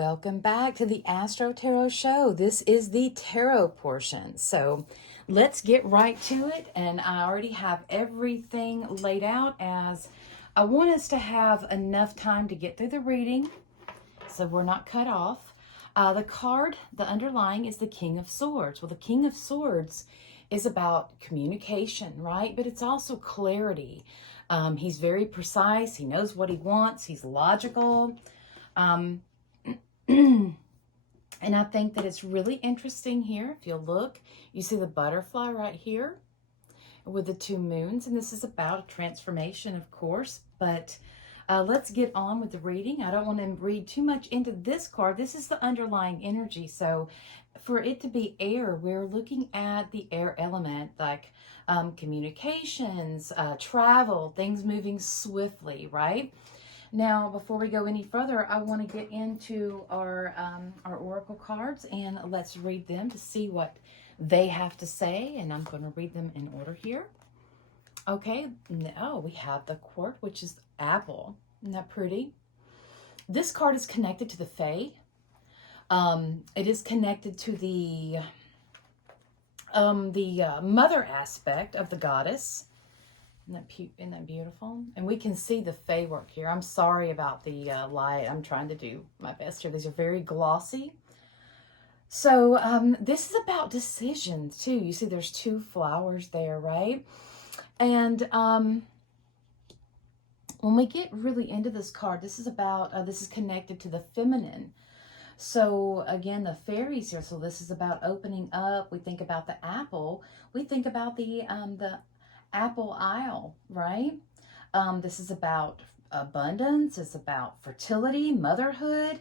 welcome back to the AstroTarot Show. This is the tarot portion. So let's get right to it. And I already have everything laid out as I want us to have enough time to get through the reading so we're not cut off. The card, the underlying, is the King of Swords. Well, the King of Swords is about communication, right? But it's also clarity. He's very precise. He knows what he wants. He's logical. And I think that it's really interesting here. If you look, you see the butterfly right here with the two moons. And this is about a transformation, of course. But let's get on with the reading. I don't want to read too much into this card. This is the underlying energy. So for it to be air, we're looking at the air element, like communications, travel, things moving swiftly, right? Now, before we go any further, I want to get into our oracle cards, and let's read them to see what they have to say. And I'm going to read them in order here. Okay, now we have the quart, which is apple. Isn't that pretty? This card is connected to the Fae. It is connected to the mother aspect of the goddess. Isn't that beautiful? And we can see the Fae work here. I'm sorry about the light. I'm trying to do my best here. These are very glossy. So this is about decisions too. You see there's two flowers there, right? And when we get really into this card, this is about, this is connected to the feminine. So again, the fairies here. So this is about opening up. We think about the apple. We think about the apple isle, right? This is about abundance. It's about fertility, motherhood.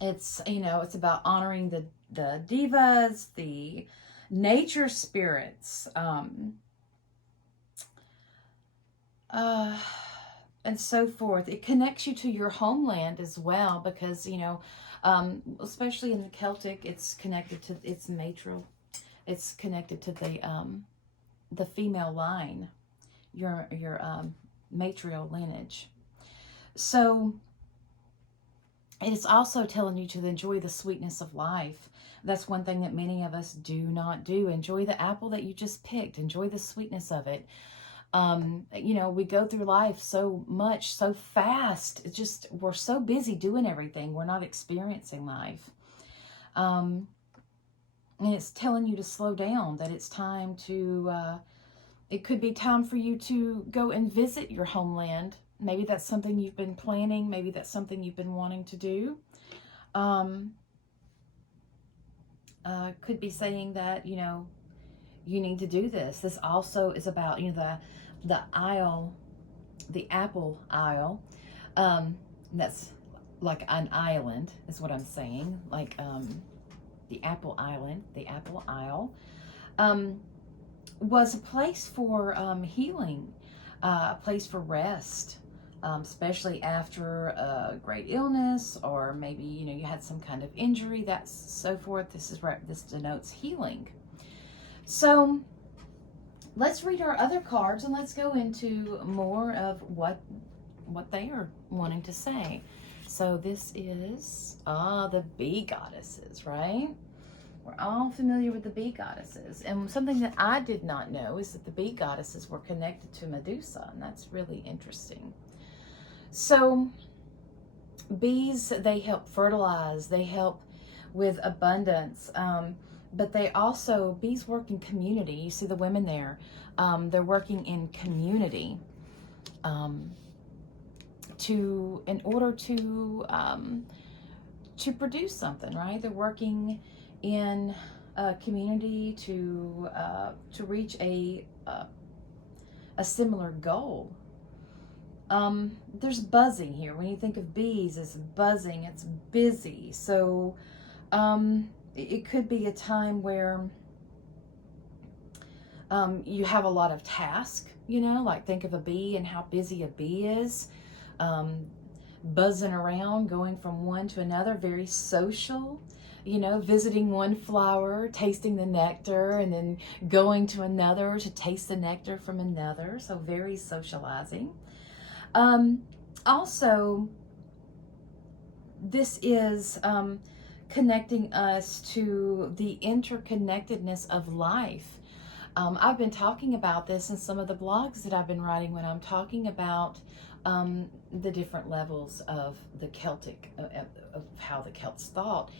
It's, it's about honoring the divas, the nature spirits, and so forth. It connects you to your homeland as well, because, especially in the Celtic, it's connected to its matriarch. It's connected to the female line, your matriarchal lineage. So it is also telling you to enjoy the sweetness of life. That's one thing that many of us do not do. Enjoy the apple that you just picked. Enjoy the sweetness of it. We go through life so much, so fast. It's just, we're so busy doing everything. We're not experiencing life. And it's telling you to slow down, that it's time to, it could be time for you to go and visit your homeland. Maybe that's something you've been planning. Maybe that's something you've been wanting to do. Could be saying that, you need to do this. This also is about, the isle, the apple isle. That's like an island is what I'm saying. Like, the Apple Island, the Apple Isle, was a place for healing, a place for rest, especially after a great illness, or maybe, you had some kind of injury, that's so forth. This denotes healing. So let's read our other cards and let's go into more of what they are wanting to say. So this is the bee goddesses, right? We're all familiar with the bee goddesses. And something that I did not know is that the bee goddesses were connected to Medusa, and that's really interesting. So bees, they help fertilize, they help with abundance, but they also, bees work in community. You see the women there, they're working in community. In order to produce something, right? They're working in a community to reach a similar goal. There's buzzing here. When you think of bees, it's buzzing, it's busy. So it could be a time where you have a lot of tasks, like think of a bee and how busy a bee is. Buzzing around, going from one to another, very social, visiting one flower, tasting the nectar, and then going to another to taste the nectar from another. So very socializing. Also, this is connecting us to the interconnectedness of life. I've been talking about this in some of the blogs that I've been writing when I'm talking about the different levels of the Celtic, of how the Celts thought,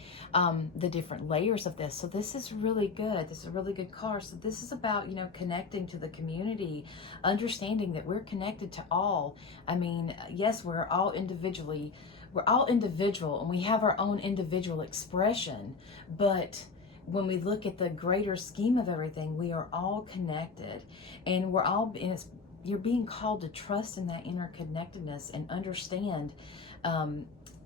the different layers of this. So this is really good. This is a really good card. So this is about, you know, connecting to the community, understanding that we're connected to all. I mean, yes, we're all individual and we have our own individual expression, but when we look at the greater scheme of everything, we are all connected, and we're all, and you're being called to trust in that interconnectedness and understand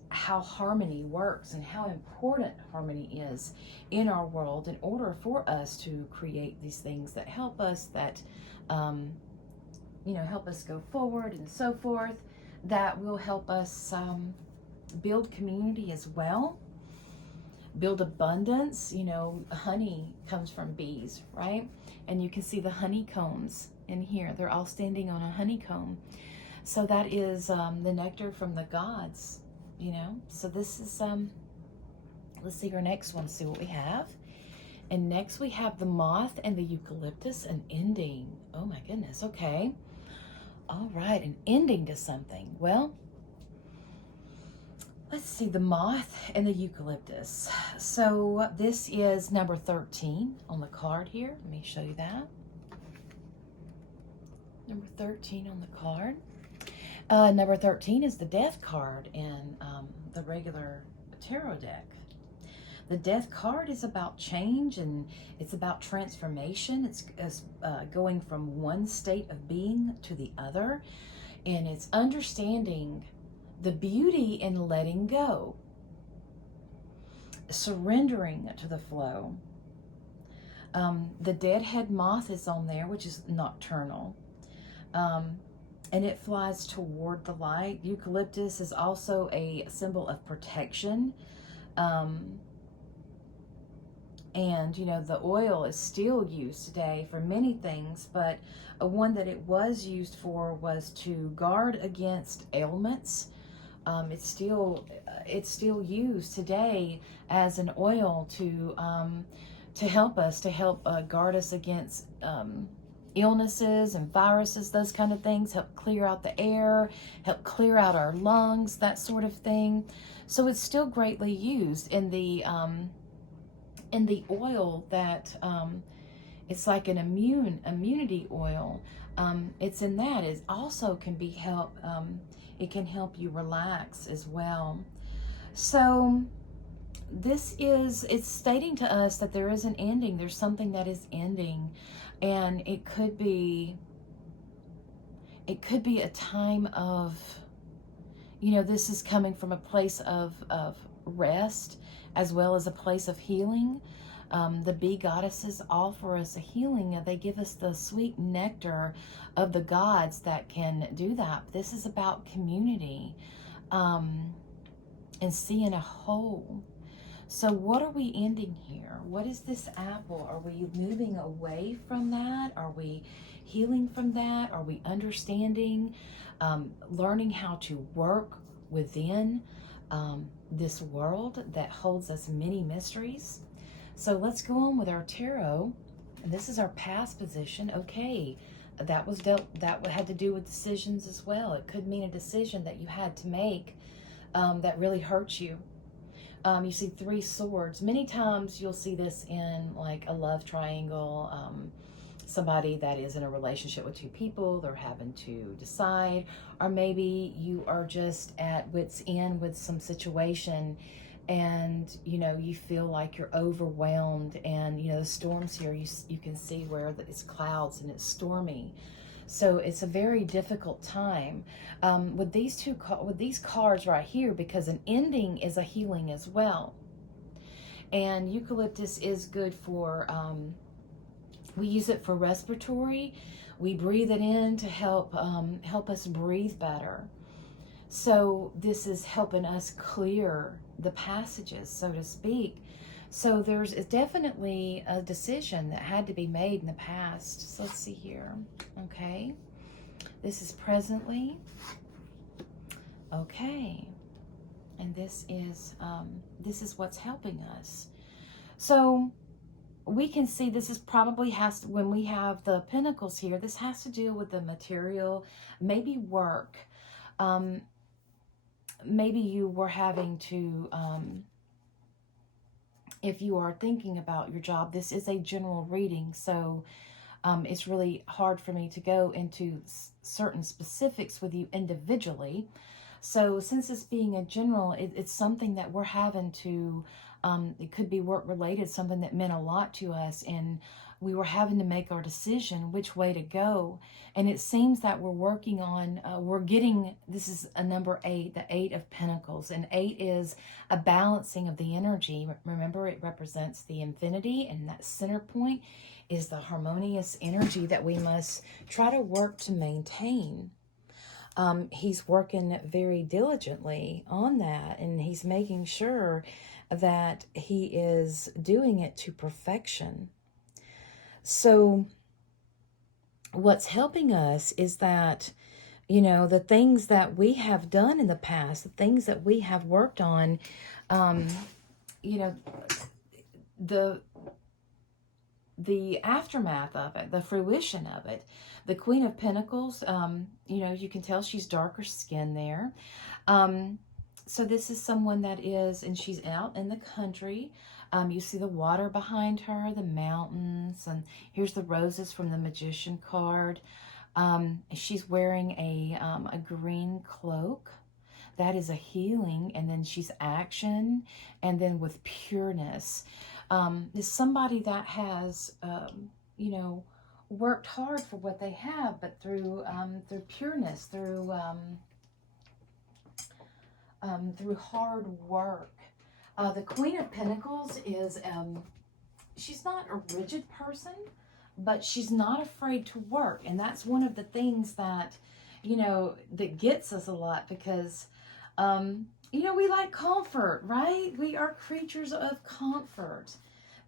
how harmony works and how important harmony is in our world in order for us to create these things that help us, that you know, help us go forward and so forth, that will help us build community as well, build abundance. You know, honey comes from bees, right? And you can see the honeycombs in here. They're all standing on a honeycomb. So that is the nectar from the gods, you know. So this is, let's see our next one, see what we have. And next we have the moth and the eucalyptus, an ending. Oh my goodness, okay. All right, an ending to something. Well, let's see, the moth and the eucalyptus. So this is number 13 on the card here. Let me show you that. Number 13 on the card. Number 13 is the death card in the regular tarot deck. The death card is about change, and it's about transformation. It's going from one state of being to the other, and it's understanding the beauty in letting go, surrendering to the flow. The deadhead moth is on there, which is nocturnal, and it flies toward the light. Eucalyptus is also a symbol of protection, and you know, the oil is still used today for many things, but one that it was used for was to guard against ailments. It's still used today as an oil to help us, guard us against illnesses and viruses, those kind of things, help clear out the air, help clear out our lungs, that sort of thing. So it's still greatly used in the oil that it's like an immunity oil. It's in that. It also can be it can help you relax as well. So it's stating to us that there is an ending. There's something that is ending, and it could be a time of, you know, this is coming from a place of rest as well as a place of healing. The bee goddesses offer us a healing. They give us the sweet nectar of the gods that can do that. This is about community and seeing a whole. So what are we ending here? What is this apple? Are we moving away from that? Are we healing from that? Are we understanding, learning how to work within this world that holds us many mysteries? So let's go on with our tarot. And this is our past position. Okay, that had to do with decisions as well. It could mean a decision that you had to make that really hurt you. You see 3 swords. Many times you'll see this in like a love triangle. Somebody that is in a relationship with 2 people, they're having to decide, or maybe you are just at wit's end with some situation, and you know, you feel like you're overwhelmed, and you know, the storms here, you can see where it's clouds and it's stormy. So it's a very difficult time with these cards right here, because an ending is a healing as well. And eucalyptus is good for, we use it for respiratory. We breathe it in to help us breathe better. So this is helping us clear the passages, so to speak. So there's definitely a decision that had to be made in the past. So let's see here. Okay. This is presently. Okay. And this is what's helping us. So we can see this is probably has to, when we have the pentacles here, this has to do with the material, maybe work. Maybe you were having to, if you are thinking about your job, this is a general reading, so it's really hard for me to go into certain specifics with you individually. So since it's being a general, it's something that we're having to, it could be work related, something that meant a lot to us, and we were having to make our decision which way to go. And it seems that we're working on, we're getting, this is a number 8, the 8 of Pentacles. And 8 is a balancing of the energy. Remember, it represents the infinity, and that center point is the harmonious energy that we must try to work to maintain. He's working very diligently on that, and he's making sure that he is doing it to perfection. So what's helping us is that, you know, the things that we have done in the past, the things that we have worked on, you know, the aftermath of it, the fruition of it. The Queen of Pentacles, you know, you can tell she's darker skin there. So this is someone that is, and she's out in the country. You see the water behind her, the mountains, and here's the roses from the Magician card. She's wearing a green cloak. That is a healing, and then she's action, and then with pureness. Is somebody that has, you know, worked hard for what they have, but through pureness, through hard work. The Queen of Pentacles is, she's not a rigid person, but she's not afraid to work. And that's one of the things that, you know, that gets us a lot, because, you know, we like comfort, right? We are creatures of comfort.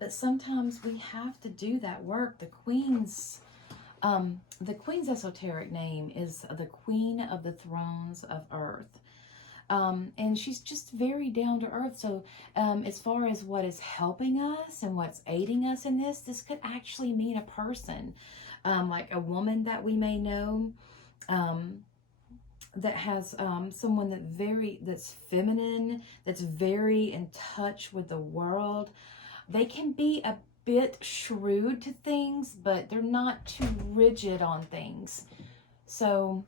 But sometimes we have to do that work. The Queen's esoteric name is the Queen of the Thrones of Earth. And she's just very down to earth. So as far as what is helping us and what's aiding us in this could actually mean a person, like a woman that we may know, that has someone that's feminine, that's very in touch with the world. They can be a bit shrewd to things, but they're not too rigid on things. So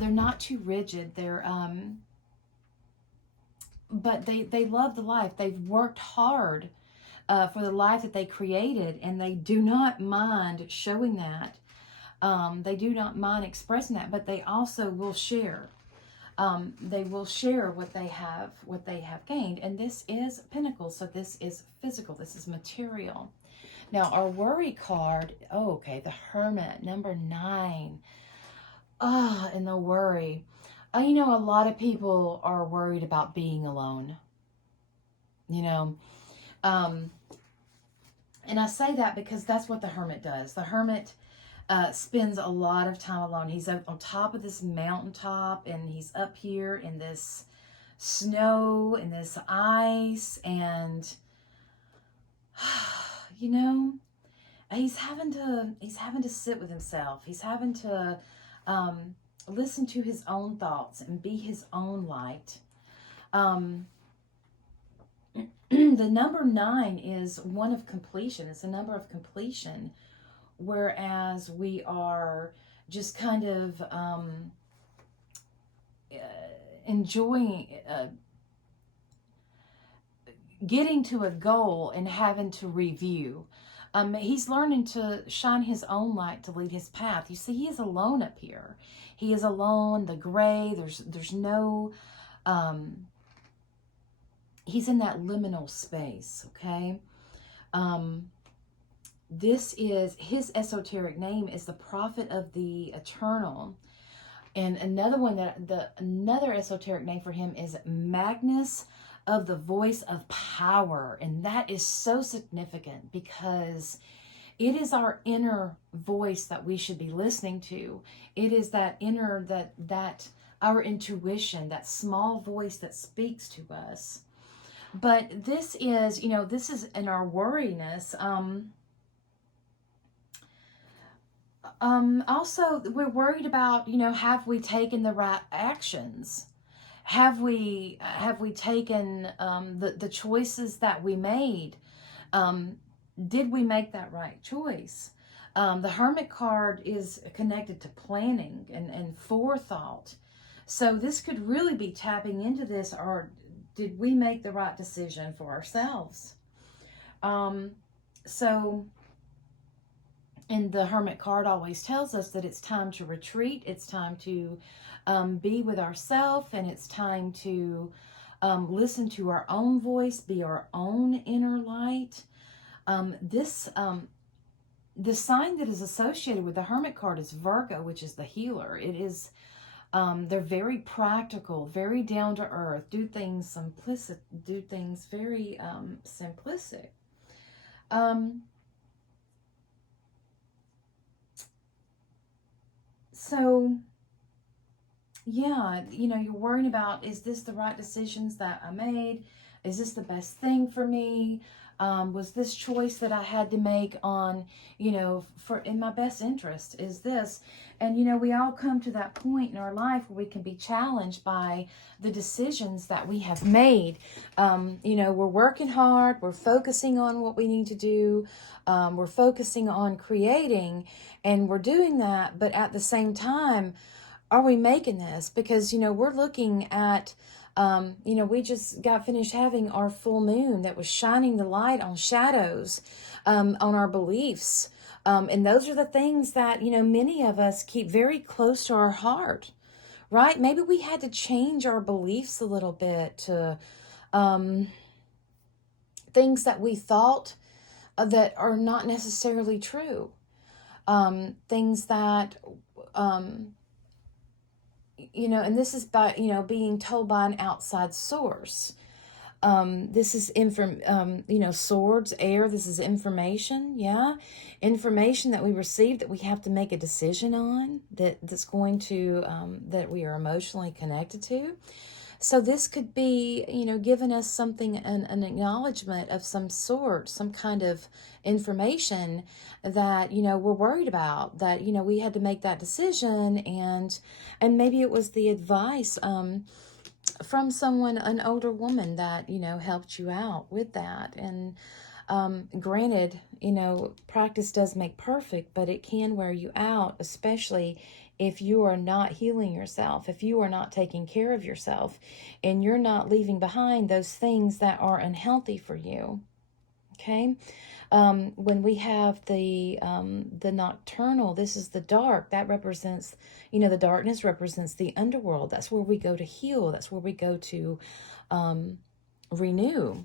they're not too rigid. They're but they love the life. They've worked hard for the life that they created, and they do not mind showing that. They do not mind expressing that, but they also will share. They will share what they have gained. And this is Pentacles, so this is physical, this is material. Now our worry card, oh, okay, the Hermit, number 9. And the worry. You know, a lot of people are worried about being alone. You know, and I say that because that's what the Hermit does. The Hermit spends a lot of time alone. He's up on top of this mountaintop, and he's up here in this snow and this ice, and you know, he's having to sit with himself. He's having to listen to his own thoughts and be his own light. The number 9 is one of completion. It's a number of completion. Whereas we are just kind of enjoying getting to a goal and having to review. He's learning to shine his own light to lead his path. You see, he is alone up here. He is alone, the gray, there's no, he's in that liminal space, okay? This is, his esoteric name is the Prophet of the Eternal. And another one another esoteric name for him is Magnus of the Voice of Power. And that is so significant because It is our inner voice that we should be listening to. It is that inner, that our intuition, that small voice that speaks to us. But this is, this is in our worriness. Also, we're worried about, have we taken the right actions? Have we taken the choices that we made? Did we make that right choice? The Hermit card is connected to planning and forethought. So this could really be tapping into this, or did we make the right decision for ourselves? So, and the Hermit card always tells us that it's time to retreat. It's time to be with ourselves, and it's time to listen to our own voice, be our own inner light. The sign that is associated with the Hermit card is Virgo, which is the healer. It is, they're very practical, very down to earth, do things very simplistic. So, yeah, you're worrying about, is this the right decisions that I made? Is this the best thing for me? Was this choice that I had to make on, in my best interest? Is this? And, we all come to that point in our life where we can be challenged by the decisions that we have made. We're working hard. We're focusing on what we need to do. We're focusing on creating, and we're doing that. But at the same time, are we making this? Because, we're looking at, we just got finished having our full moon that was shining the light on shadows, on our beliefs. And those are the things that, many of us keep very close to our heart, right? Maybe we had to change our beliefs a little bit to things that we thought that are not necessarily true. Things that, and this is by, being told by an outside source. This is swords, air, this is information, information that we receive that we have to make a decision on, that's going to, that we are emotionally connected to. So this could be, giving us something, an acknowledgement of some sort, some kind of information that, we're worried about, that, we had to make that decision, and maybe it was the advice, from someone, an older woman that, helped you out with that. And granted, practice does make perfect, but it can wear you out, especially if you are not healing yourself, if you are not taking care of yourself, and you're not leaving behind those things that are unhealthy for you. Okay? When we have the nocturnal, this is the dark, that represents, the darkness represents the underworld. That's where we go to heal. That's where we go to renew.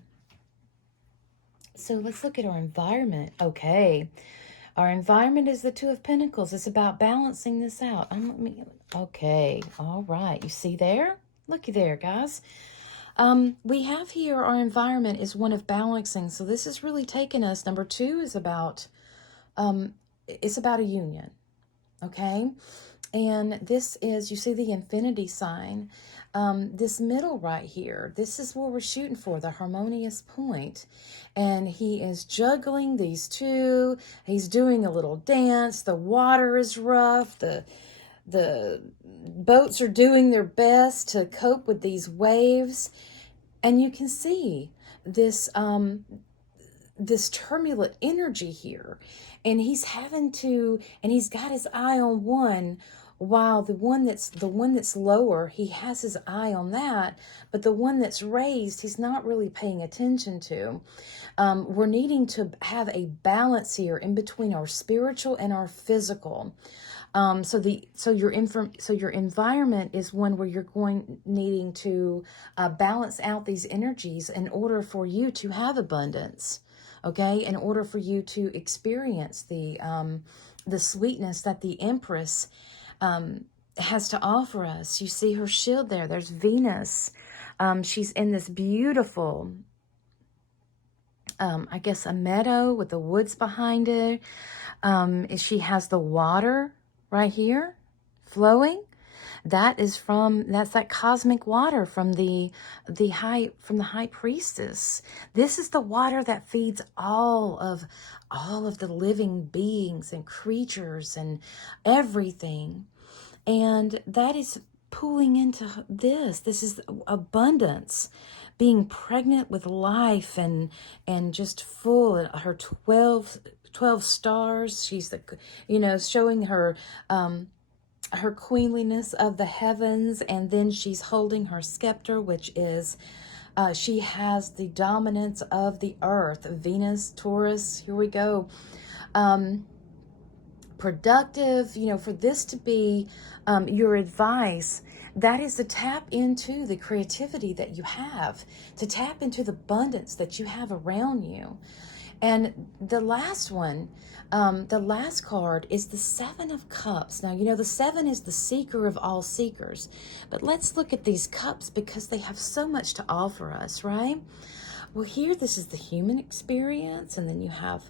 So let's look at our environment. Okay. Our environment is the Two of Pentacles. It's about balancing this out. Okay. All right. You see there? Looky there, guys. We have here, our environment is one of balancing. So this is really taking us, number 2 is about, it's about a union. Okay. And this is, you see the infinity sign, this middle right here, this is what we're shooting for, the harmonious point. And he is juggling these two. He's doing a little dance. The water is rough. The boats are doing their best to cope with these waves. And you can see this, this turbulent energy here. And he's having to, and he's got his eye on one, while the one that's lower, he has his eye on that, but the one that's raised, he's not really paying attention to. We're needing to have a balance here in between our spiritual and our physical. So your environment is one where you're needing to balance out these energies in order for you to have abundance. Okay, in order for you to experience the sweetness that the Empress has to offer us. You see her shield there. There's Venus. She's in this beautiful I guess, a meadow with the woods behind it. She has the water right here flowing. That's that cosmic water from the high priestess. This is the water that feeds all of the living beings and creatures and everything. And that is pulling into this. This is abundance, being pregnant with life and just full. Her 12 stars. She's showing her her queenliness of the heavens, and then she's holding her scepter, which is she has the dominance of the earth. Venus, Taurus, here we go. Productive, for this to be your advice, that is to tap into the creativity that you have, to tap into the abundance that you have around you. And the last one, the last card is the Seven of Cups. Now, the seven is the seeker of all seekers. But let's look at these cups because they have so much to offer us, right? Well, here, this is the human experience. And then you have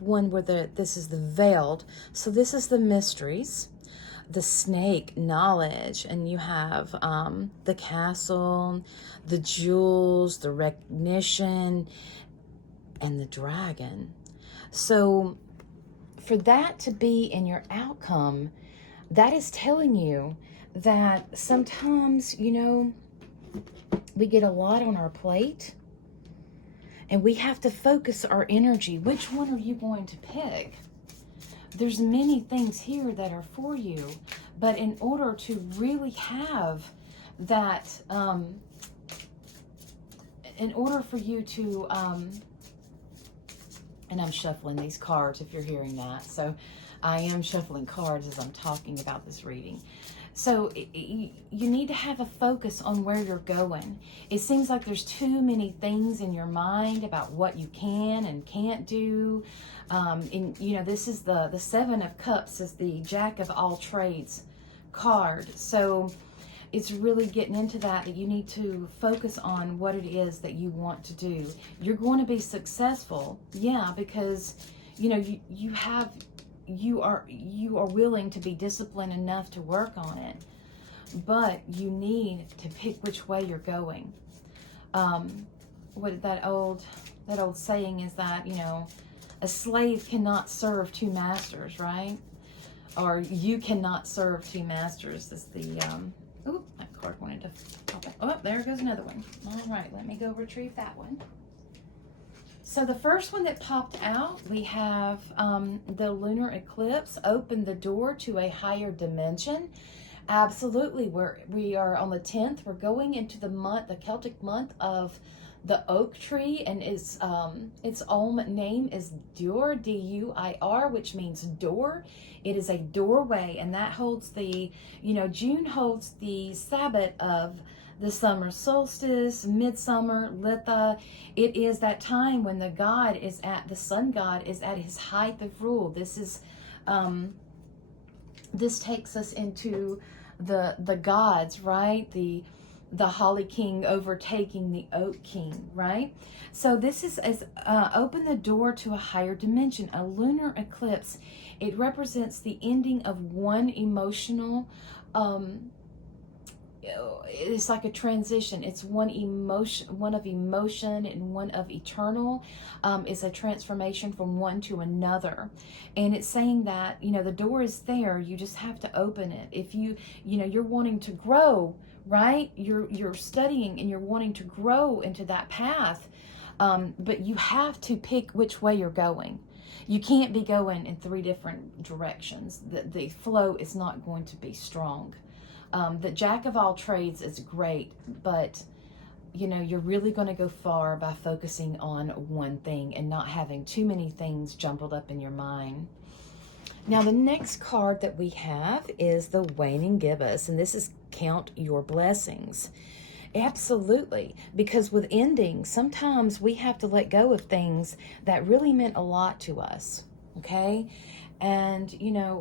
one where this is the veiled. So this is the mysteries. The snake, knowledge, and you have the castle, the jewels, the recognition, and the dragon. So for that to be in your outcome, that is telling you that sometimes, we get a lot on our plate and we have to focus our energy. Which one are you going to pick? There's many things here that are for you, but in order to really have that, in order for you to, and I'm shuffling these cards if you're hearing that. So I am shuffling cards as I'm talking about this reading. So you need to have a focus on where you're going. It seems like there's too many things in your mind about what you can and can't do. This is the Seven of Cups is the Jack of all trades card. So it's really getting into that you need to focus on what it is that you want to do. You're going to be successful, yeah, because you are willing to be disciplined enough to work on it, but you need to pick which way you're going. What that old saying is that a slave cannot serve two masters, right? Or you cannot serve two masters. That's the oh, that card wanted to pop up. Oh, there goes another one. All right, let me go retrieve that one. So the first one that popped out, we have the lunar eclipse open the door to a higher dimension. Absolutely, we are on the 10th. We're going into the Celtic month of the oak tree, and its name is Dur, D-U-I-R, which means door. It is a doorway, and that holds the, June holds the Sabbath of the summer solstice, midsummer, Litha. It is that time when the sun god is at his height of rule. This is, this takes us into the gods, right? The Holly King overtaking the Oak King, right? So this is open the door to a higher dimension. A lunar eclipse, it represents the ending of one emotional, it's like a transition. It's one of emotion and one of eternal. It's a transformation from one to another. And it's saying that, the door is there. You just have to open it. If you're wanting to grow, right? You're studying and you're wanting to grow into that path. But you have to pick which way you're going. You can't be going in three different directions. The flow is not going to be strong. The Jack of all trades is great, but you're really going to go far by focusing on one thing and not having too many things jumbled up in your mind. Now, the next card that we have is the waning gibbous, and this is count your blessings. Absolutely, because with endings, sometimes we have to let go of things that really meant a lot to us, okay? And,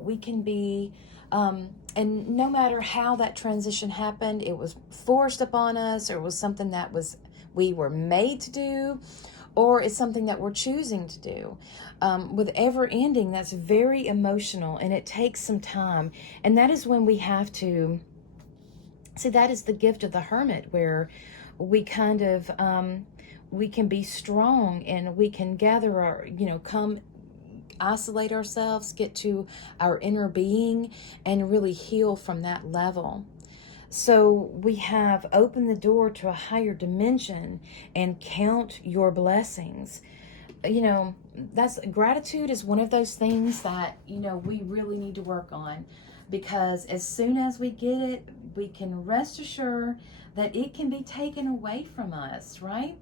we can be, and no matter how that transition happened, it was forced upon us, or it was something that we were made to do, or it's something that we're choosing to do. With ever ending, that's very emotional, and it takes some time. And that is when we have to, see, that is the gift of the hermit, where we kind of, we can be strong, and we can gather our, come isolate ourselves, get to our inner being, and really heal from that level. So we have opened the door to a higher dimension, and count your blessings. That's, gratitude is one of those things that, we really need to work on, because as soon as we get it, we can rest assured that it can be taken away from us, right?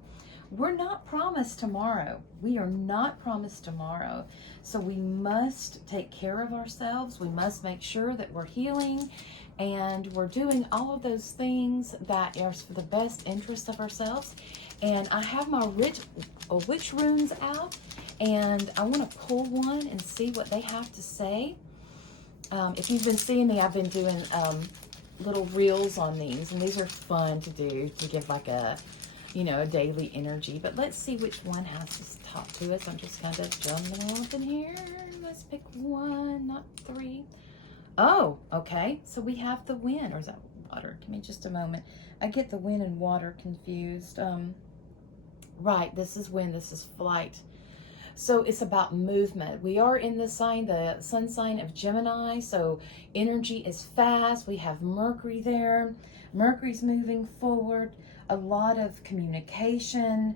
We're not promised tomorrow. We are not promised tomorrow. So we must take care of ourselves. We must make sure that we're healing, and we're doing all of those things that are for the best interest of ourselves. And I have my witch runes out, and I want to pull one and see what they have to say. If you've been seeing me, I've been doing little reels on these, and these are fun to do, to give like a daily energy. But let's see which one has to talk to us. I'm just kind of jumping off in here. Let's pick one, not three. Oh, okay. So we have the wind, or is that water? Give me just a moment. I get the wind and water confused. Right, this is wind, this is flight. So it's about movement. We are in the sign, the sun sign of Gemini, so energy is fast. We have Mercury there. Mercury's moving forward. A lot of communication,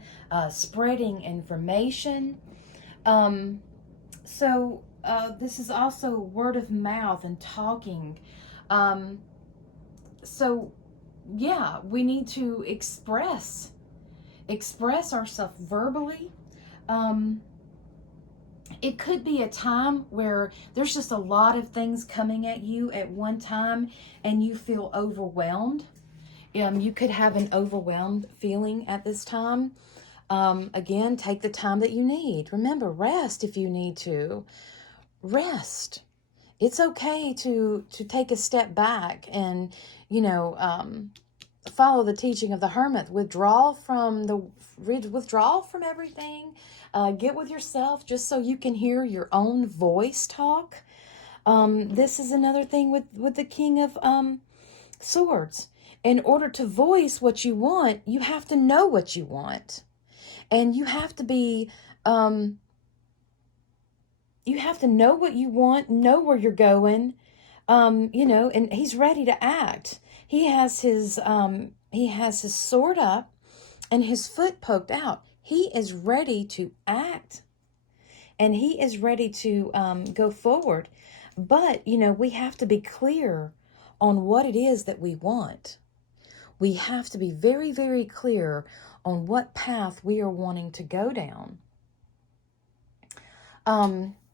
spreading information. This is also word of mouth and talking. So yeah, we need to express ourselves verbally. It could be a time where there's just a lot of things coming at you at one time, and you feel overwhelmed. You could have an overwhelmed feeling at this time. Again, take the time that you need. Remember, rest if you need to. Rest. It's okay to take a step back and, follow the teaching of the hermit. Withdraw from everything. Get with yourself, just so you can hear your own voice talk. This is another thing with the King of Swords. In order to voice what you want, you have to know what you want. And you have to be, you have to know what you want, know where you're going, and he's ready to act. He has his sword up and his foot poked out. He is ready to act, and he is ready to go forward. But, we have to be clear on what it is that we want. We have to be very, very clear on what path we are wanting to go down.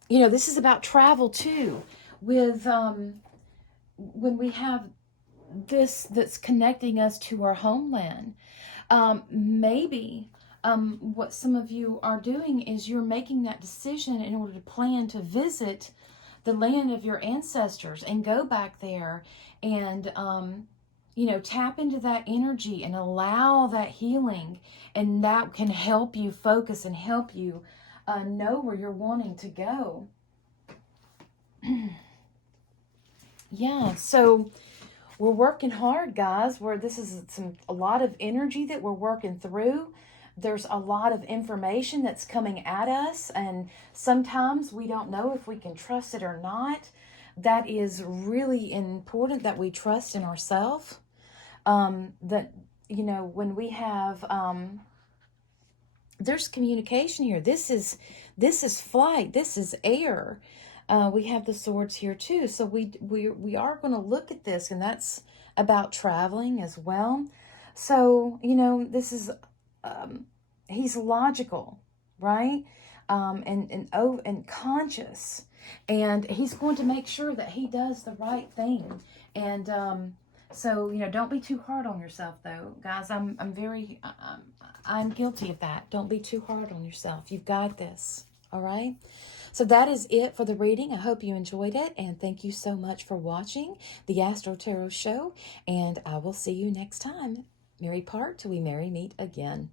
This is about travel too. With when we have this that's connecting us to our homeland, maybe what some of you are doing is you're making that decision in order to plan to visit the land of your ancestors and go back there and tap into that energy and allow that healing, and that can help you focus and help you know where you're wanting to go. Yeah, so we're working hard, guys. This is a lot of energy that we're working through. There's a lot of information that's coming at us, and sometimes we don't know if we can trust it or not. That is really important, that we trust in ourselves. That, when we have, there's communication here. This is flight. This is air. We have the swords here too. So we are going to look at this, and that's about traveling as well. So, this is, he's logical, right? And conscious, and he's going to make sure that he does the right thing. And, so, don't be too hard on yourself though, guys. I'm guilty of that. Don't be too hard on yourself. You've got this. All right. So that is it for the reading. I hope you enjoyed it, and thank you so much for watching the AstroTarot Show, and I will see you next time. Merry part till we merry meet again.